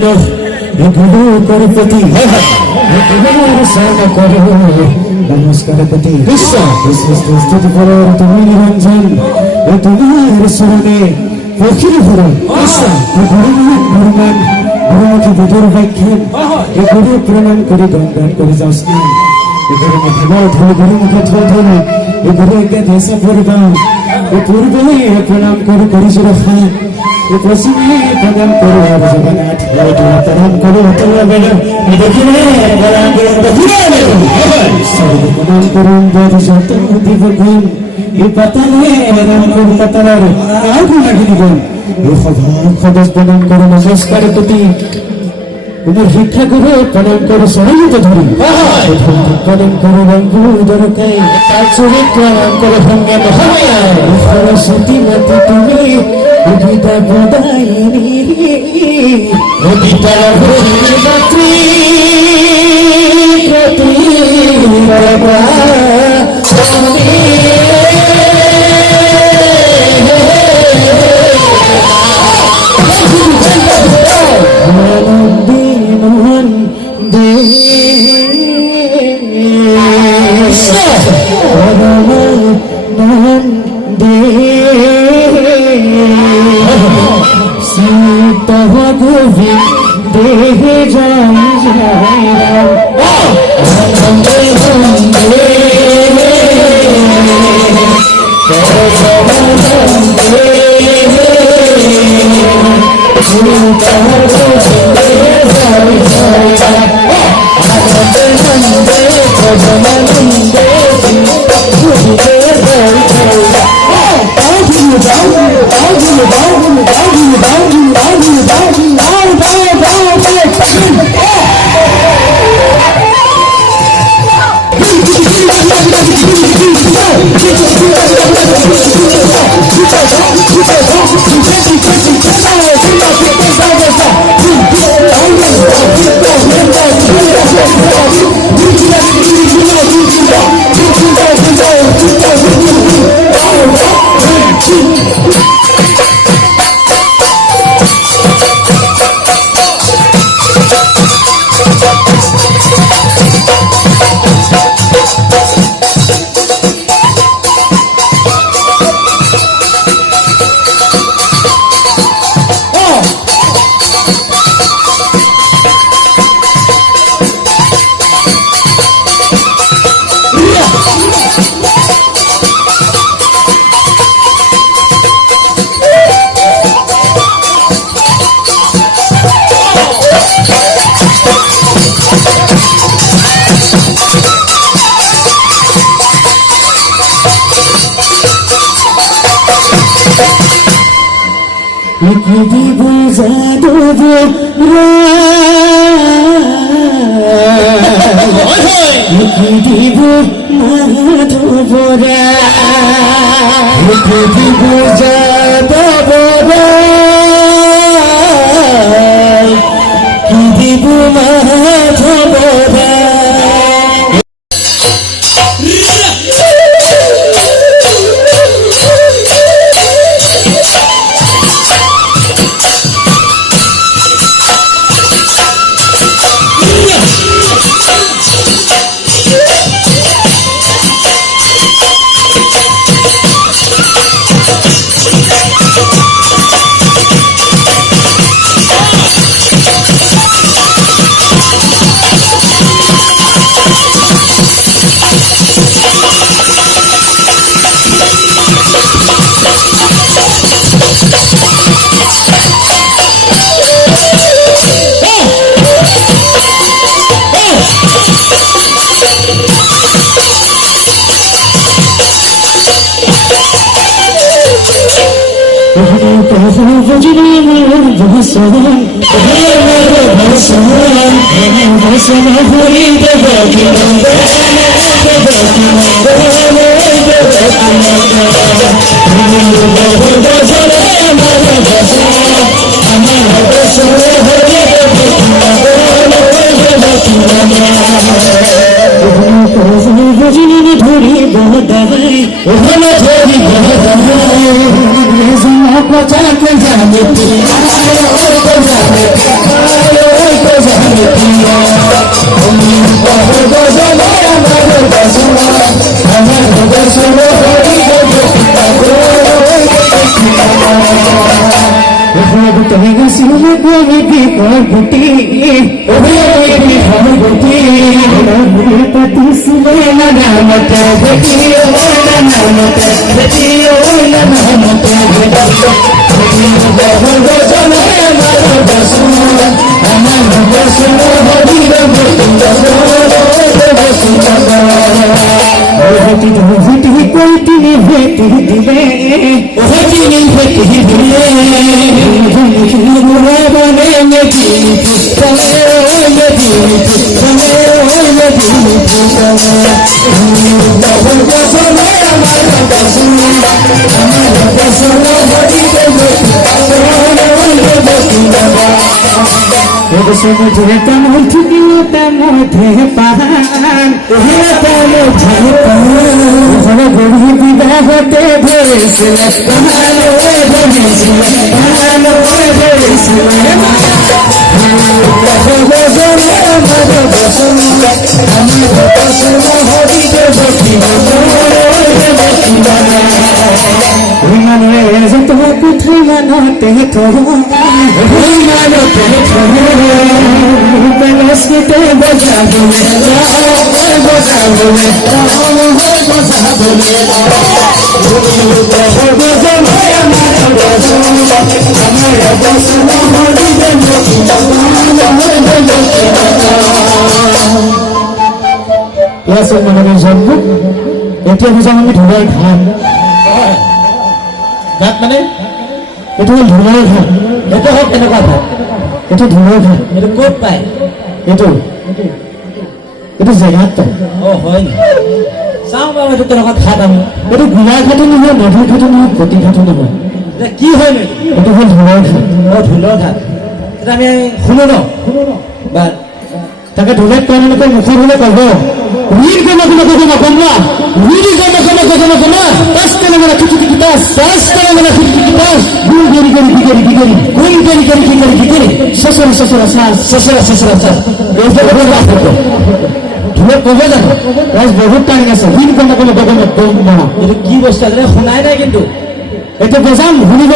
জানো গুরু করপতি গুরুর শরণ করো নমস্কার পতি স্তুতি করো তুমি নিরঞ্জন তোমার শরণে পক্ষীর ভরণ গুরুমান গুরুমান গুরুমুখী বুধুর ব্যাখ্যান এ গুরু প্রণাম করে দণ্ডান করে যাও স্নান এ গুরুমুখে ধরে গুরুমুখে ধরে এ গুরু একে দেশে পূর্ব এ পূর্বে প্রণাম করে করিছিল খান এ পশ্চিমে প্রণাম করে জগন্নাথ প্রণাম করে উত্তর বেড়ে দক্ষিণে প্রণাম করে দক্ষিণে সর্বে প্রণাম করুন যদি যত দিবগুণ এ পাতালে রাম করুন পাতালার আগুন আগুন এ খবর প্রণাম করে নমস্কার প্রতি উনি ভিক্ষা করে প্রণাম করে সহযোগ ধরি প্রণাম করে রঙ্গু দরকাই চুরি প্রণাম করে ভঙ্গে সরস্বতী মতি তুমি গীতা প্রদায়িনী গীতা প্রতি দিব যাদব দিব মাধব দিব যাদব দিব মাধব जाने গুটি পাতিছিলে নামতে দেখিও নামতে দেখিও নামতে সমুদ্রে তেমন ঠুকিল তেমধ্যে পাহান গড়ি বিবাহতে ধরেছিল কোথায় মানতে স্মৃতে বোঝাবো মানে জন্ম এতিয়া বুজাম আমি ধুলাৰ ঘাট ঘাট মানে এইটো হ'ল ধুলাৰ ঘাট এইটো হওক কেনেকুৱা ঘাট এইটো ধুলাৰ ঘাট এইটো ক'ত পায় এইটো জেগাত পায় হয় চাওঁ বাৰু এইটো কেনেকুৱা ঘাট আমি এইটো গোলাঘাটো নহয় নদীৰ ঘাটো নহয় গতি ঘাটো নহয় কি হয় এইটো হ'ল ধুলাৰ ঘাট ধুলৰ ঘাট এতিয়া আমি শুনো ন বা তাকে ধুলাত তেওঁলোকে মুখৰ হ'লে ক'ব Read gonna That's gonna বহুত টাইম আছে হিন কোন কোন বগম বম্মা এটা কি বস্তু আছে শুনাই নাই কিন্তু এটা বজাম শুনিব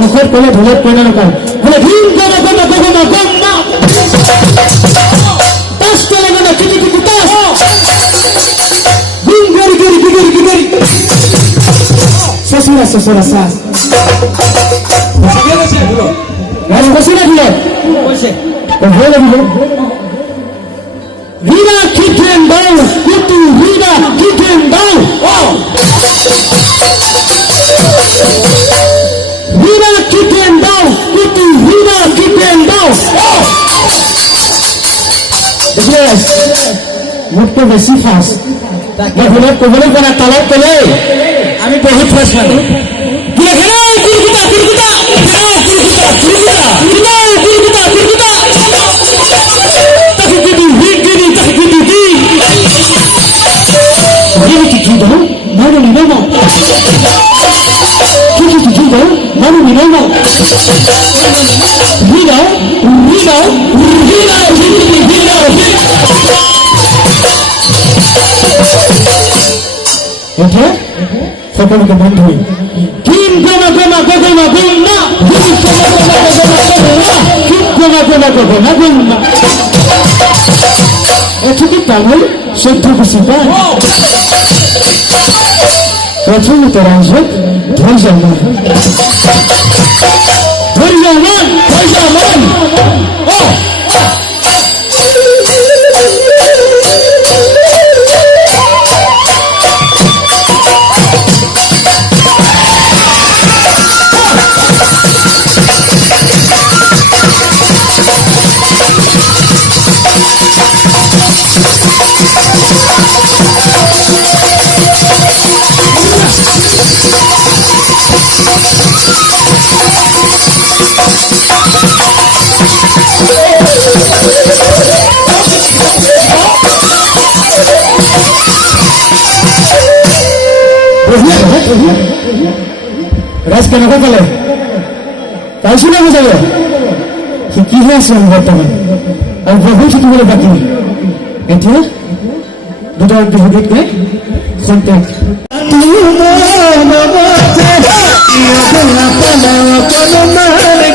মুখত কলে ধুলত কইনা নকার বলে হিন কোন কোন বগম বম্মা তাস চলে না কিটি কিটি তাস হিন গরি গরি গরি গরি সসুরা সসুরা সাস বসে গেছে বলো আরে বসে না দিলে বসে ও হলো দিলো Vida, kick him down. Kutu, Vida, kick him down. Oh. Vida, kick him down. Kutu, Vida, kick him down. Oh. Yes. Mutko besi fast. Bahulek kobole kona talak kole. Ami bahut fast mane. Kila khela kirkuta kirkuta. Khela kirkuta kirkuta. Kita kirkuta kirkuta. Mano ni mama. Kiki mano ni mama. Vida. Okay? Kapag ka bandhoy. Kim goma. Ito কি তামিল শুদ্ধ বুঝিবা প্রথম উত্তরাংশ ধৈর্যমান রাজ কেনেকুৱা ক'লে পাইছোঁ নে বুজাব শিকিহে আছোঁ আমি বৰ্তমান আৰু বহুত শিকিবলৈ বাকী এতিয়া দুটা বিহুগীত গাই খন্তেক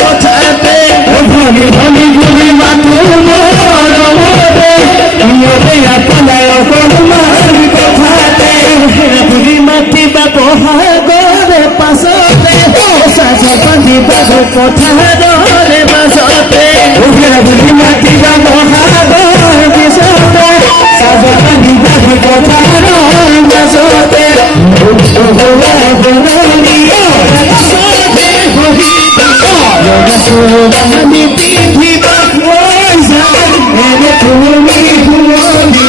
কথাতে পথারে বাসতে বুড়ি মাটি মহাদর বিশতে সাজনি বাঁধে পথার বাসতে আমি পৃথিবী তুমি ভুলনি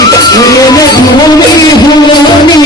তুমি ভুলনি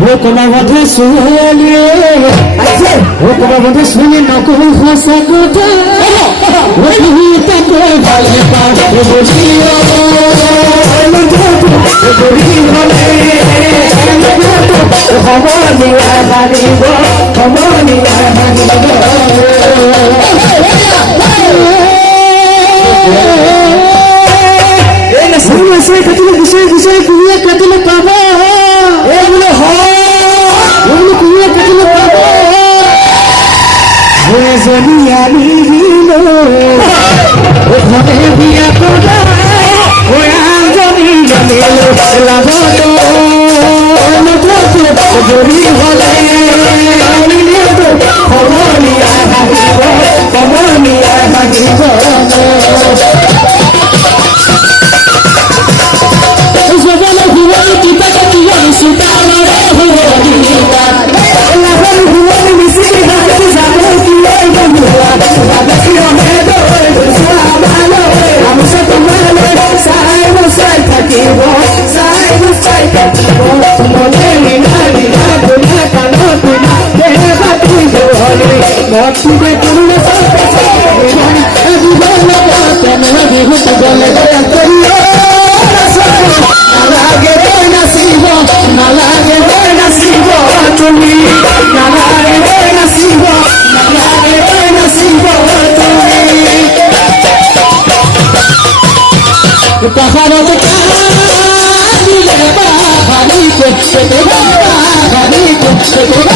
Hukuman wadhe suheli Hukuman wadhe suheli Naku khasa kota Wahi tako Vale pa Ubodiyo Ubodiyo Khamani ahani go Khamani ahani go Nasi katile gusai kuya katile paba Emle ho Emle kuya katile paba Hoye zaniya nihilo Okhane biya koda Hoye anjani janilo Lavoto Nototo Jori hole Nilito Khamani ahani go Khamani ahani go Bahari ko,